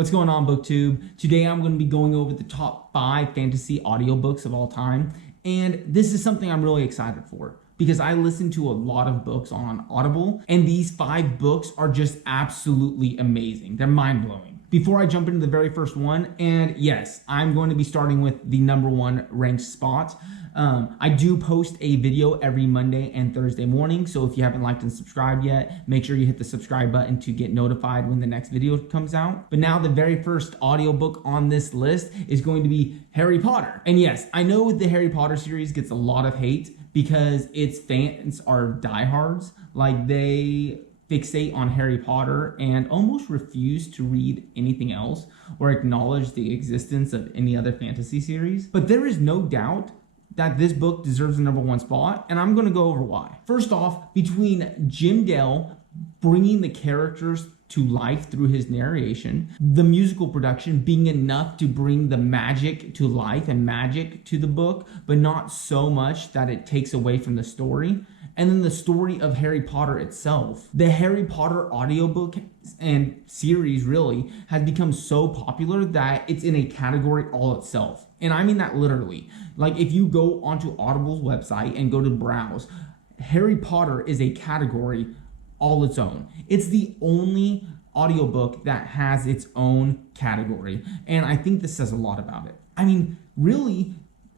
What's going on, BookTube? Today I'm going to be going over the top 5 fantasy audiobooks of all time, and this is something I'm really excited for because I listen to a lot of books on Audible, and these 5 books are just absolutely amazing. They're mind-blowing. Before I jump into the very first one, and yes, I'm going to be starting with the #1 ranked spot. I do post a video every Monday and Thursday morning, so if you haven't liked and subscribed yet, make sure you hit the subscribe button to get notified when the next video comes out. But now the very first audiobook on this list is going to be Harry Potter. And yes, I know the Harry Potter series gets a lot of hate because its fans are diehards. Like, they fixate on Harry Potter and almost refuse to read anything else or acknowledge the existence of any other fantasy series. But there is no doubt that this book deserves the #1 spot, and I'm going to go over why. First off, between Jim Dale bringing the characters to life through his narration, the musical production being enough to bring the magic to life and magic to the book, but not so much that it takes away from the story, and then the story of Harry Potter itself. The Harry Potter audiobook and series really has become so popular that it's in a category all itself. And I mean that literally. Like, if you go onto Audible's website and go to browse, Harry Potter is a category all its own. It's the only audiobook that has its own category. And I think this says a lot about it. I mean, really,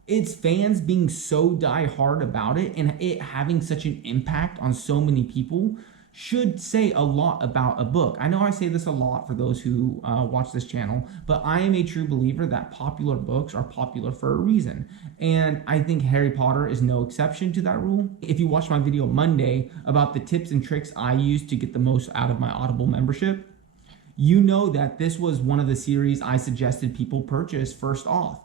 it's fans being so die-hard about it and it having such an impact on so many people should say a lot about a book. I know I say this a lot for those who watch this channel, but I am a true believer that popular books are popular for a reason. And I think Harry Potter is no exception to that rule. If you watched my video Monday about the tips and tricks I use to get the most out of my Audible membership, you know that this was one of the series I suggested people purchase first off.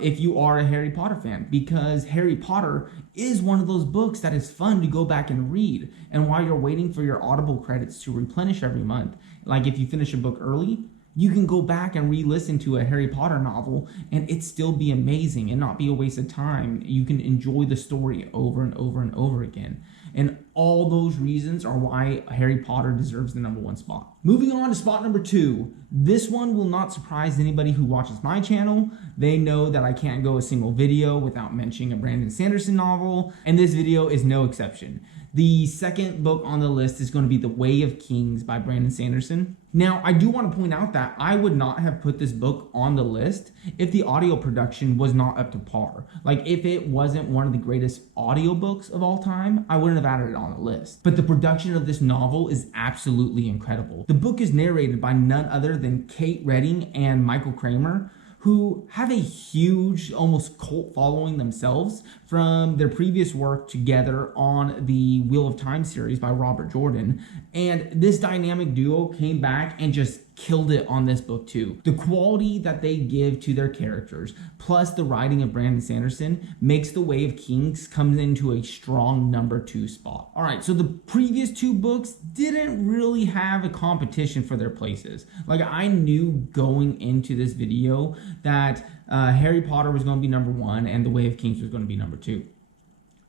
If you are a Harry Potter fan, because Harry Potter is one of those books that is fun to go back and read. And while you're waiting for your Audible credits to replenish every month, like if you finish a book early, you can go back and re-listen to a Harry Potter novel and it still be amazing and not be a waste of time. You can enjoy the story over and over and over again. And all those reasons are why Harry Potter deserves the #1 spot. Moving on to spot #2. This one will not surprise anybody who watches my channel. They know that I can't go a single video without mentioning a Brandon Sanderson novel, and this video is no exception. The second book on the list is going to be The Way of Kings by Brandon Sanderson. Now, I do want to point out that I would not have put this book on the list if the audio production was not up to par. Like, if it wasn't one of the greatest audiobooks of all time, I wouldn't have added it on the list. But the production of this novel is absolutely incredible. The book is narrated by none other than Kate Redding and Michael Kramer, who have a huge, almost cult following themselves from their previous work together on the Wheel of Time series by Robert Jordan. And this dynamic duo came back and just killed it on this book too. The quality that they give to their characters, plus the writing of Brandon Sanderson, makes The Way of Kings come into a strong #2 spot. All right, so the previous 2 books didn't really have a competition for their places. Like, I knew going into this video that Harry Potter was going to be #1 and The Way of Kings was going to be #2.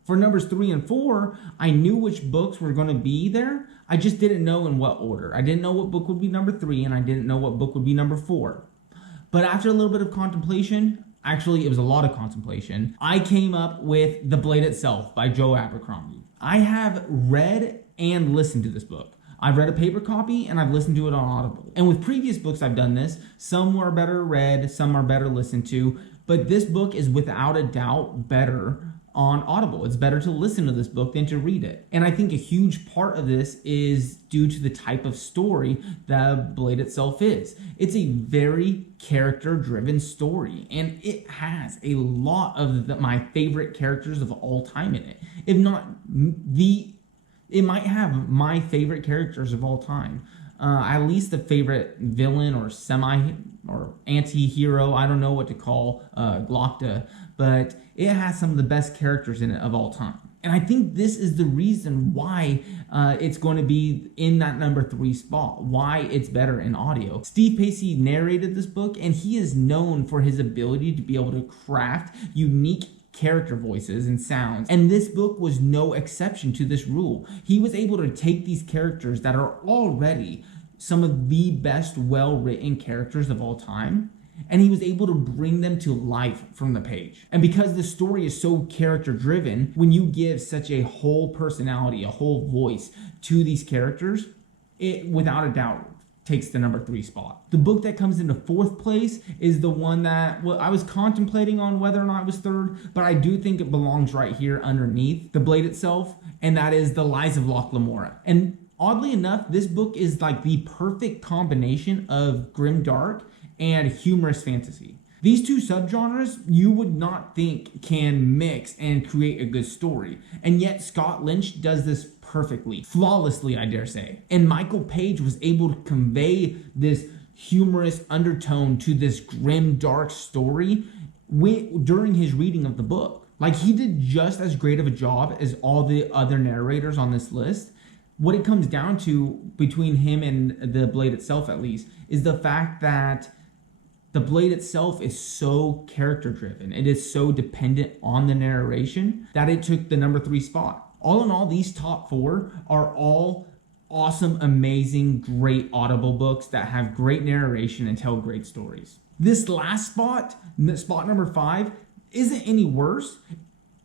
For numbers 3 and 4, I knew which books were going to be there. I just didn't know in what order. I didn't know what book would be #3, and I didn't know what book would be #4. But after a little bit of contemplation, actually it was a lot of contemplation, I came up with The Blade Itself by Joe Abercrombie. I have read and listened to this book. I've read a paper copy and I've listened to it on Audible. And with previous books I've done this. Some are better read, some are better listened to, but this book is without a doubt better on Audible. It's better to listen to this book than to read it. And I think a huge part of this is due to the type of story The Blade Itself is. It's a very character-driven story, and it has a lot of my favorite characters of all time in it. If not it might have my favorite characters of all time. At least the favorite villain or anti-hero, I don't know what to call Glocta, but it has some of the best characters in it of all time. And I think this is the reason why it's going to be in that #3 spot, why it's better in audio. Steve Pacey narrated this book, and he is known for his ability to be able to craft unique character voices and sounds, and this book was no exception to this rule. He was able to take these characters that are already some of the best well-written characters of all time, and he was able to bring them to life from the page. And because the story is so character-driven, when you give such a whole personality, a whole voice to these characters, it without a doubt takes the number 3 spot. The book that comes into 4th place is the one that, well, I was contemplating on whether or not it was 3rd, but I do think it belongs right here underneath The Blade itself, and that is The Lies of Locke Lamora. And oddly enough, this book is like the perfect combination of grimdark and humorous fantasy. These two subgenres you would not think can mix and create a good story, and yet Scott Lynch does this perfectly, flawlessly, I dare say. And Michael Page was able to convey this humorous undertone to this grim, dark story during his reading of the book. Like, he did just as great of a job as all the other narrators on this list. What it comes down to between him and The Blade itself, at least, is the fact that The Blade itself is so character-driven. It is so dependent on the narration that it took the number 3 spot. All in all, these top 4 are all awesome, amazing, great Audible books that have great narration and tell great stories. This last spot number 5, isn't any worse.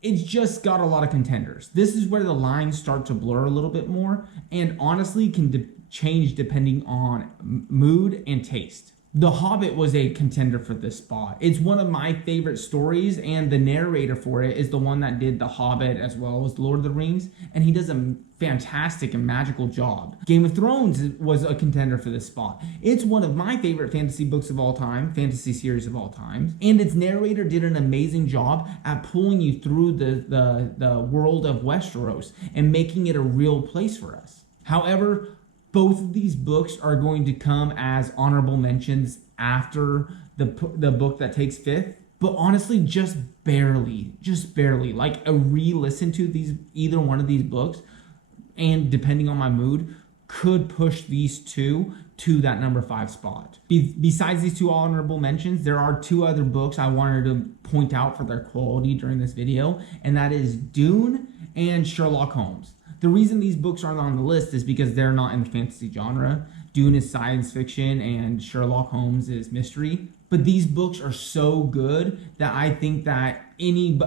It's just got a lot of contenders. This is where the lines start to blur a little bit more, and honestly can change depending on mood and taste. The Hobbit was a contender for this spot. It's one of my favorite stories, and the narrator for it is the one that did The Hobbit as well as Lord of the Rings, and he does a fantastic and magical job. Game of Thrones was a contender for this spot. It's one of my favorite fantasy books of all time, fantasy series of all time, and its narrator did an amazing job at pulling you through the world of Westeros and making it a real place for us. However, both of these books are going to come as honorable mentions after the book that takes 5th, but honestly, just barely. Like, a re-listen to either one of these books, and depending on my mood, could push these two to that number 5 spot. Besides these 2 honorable mentions, there are 2 other books I wanted to point out for their quality during this video, and that is Dune and Sherlock Holmes. The reason these books aren't on the list is because they're not in the fantasy genre. Dune is science fiction and Sherlock Holmes is mystery. But these books are so good that I think that any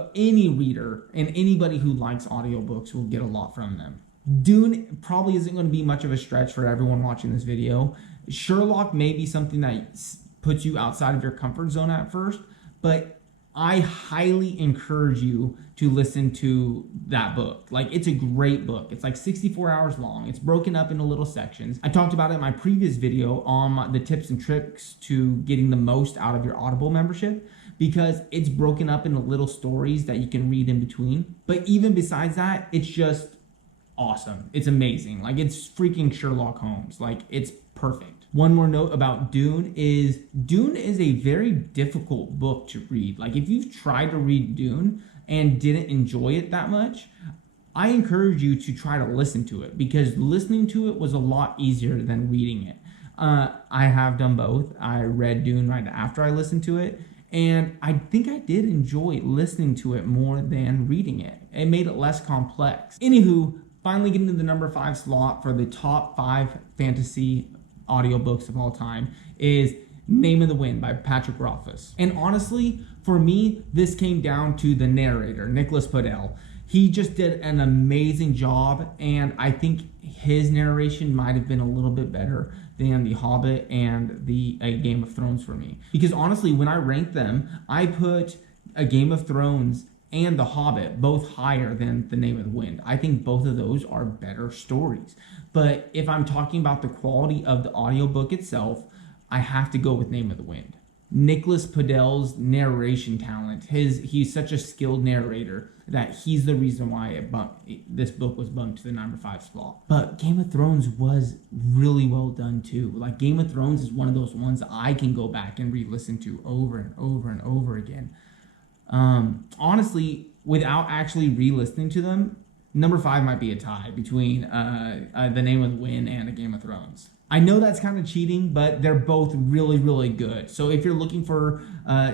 reader and anybody who likes audiobooks will get a lot from them. Dune probably isn't going to be much of a stretch for everyone watching this video. Sherlock may be something that puts you outside of your comfort zone at first, but I highly encourage you to listen to that book. Like, it's a great book. It's like 64 hours long. It's broken up into little sections. I talked about it in my previous video on the tips and tricks to getting the most out of your Audible membership, because it's broken up into little stories that you can read in between. But even besides that, it's just awesome. It's amazing. Like, it's freaking Sherlock Holmes. Like, it's perfect. One more note about Dune is a very difficult book to read. Like, if you've tried to read Dune and didn't enjoy it that much, I encourage you to try to listen to it, because listening to it was a lot easier than reading it. I have done both. I read Dune right after I listened to it, and I think I did enjoy listening to it more than reading it. It made it less complex. Anywho, finally getting to the number 5 slot for the top 5 fantasy audiobooks of all time is Name of the Wind by Patrick Rothfuss. And honestly, for me, this came down to the narrator, Nicholas Podell. He just did an amazing job, and I think his narration might have been a little bit better than The Hobbit and the Game of Thrones for me. Because honestly, when I ranked them, I put a Game of Thrones and The Hobbit both higher than The Name of the Wind. I think both of those are better stories. But if I'm talking about the quality of the audiobook itself, I have to go with Name of the Wind. Nicholas Podell's narration talent, he's such a skilled narrator that he's the reason why this book was bumped to the number 5 slot. But Game of Thrones was really well done too. Like, Game of Thrones is one of those ones that I can go back and re-listen to over and over and over again. Honestly, without actually re-listening to them, number 5 might be a tie between The Name of the Wind and A Game of Thrones. I know that's kind of cheating, but they're both really, really good. So if you're looking for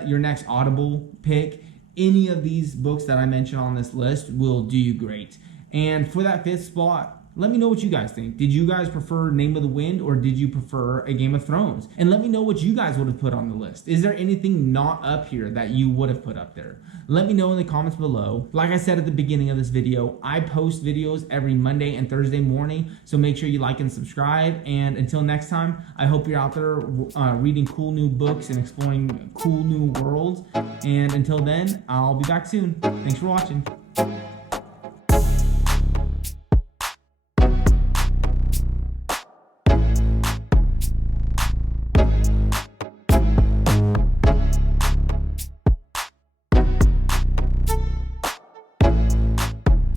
your next Audible pick, any of these books that I mentioned on this list will do you great. And for that 5th spot, Let me know what you guys think. Did you guys prefer Name of the Wind, or did you prefer a Game of Thrones? And let me know what you guys would have put on the list. Is there anything not up here that you would have put up there? Let me know in the comments below. Like I said at the beginning of this video, I post videos every Monday and Thursday morning, so make sure you like and subscribe. And until next time, I hope you're out there reading cool new books and exploring cool new worlds. And until then, I'll be back soon. Thanks for watching.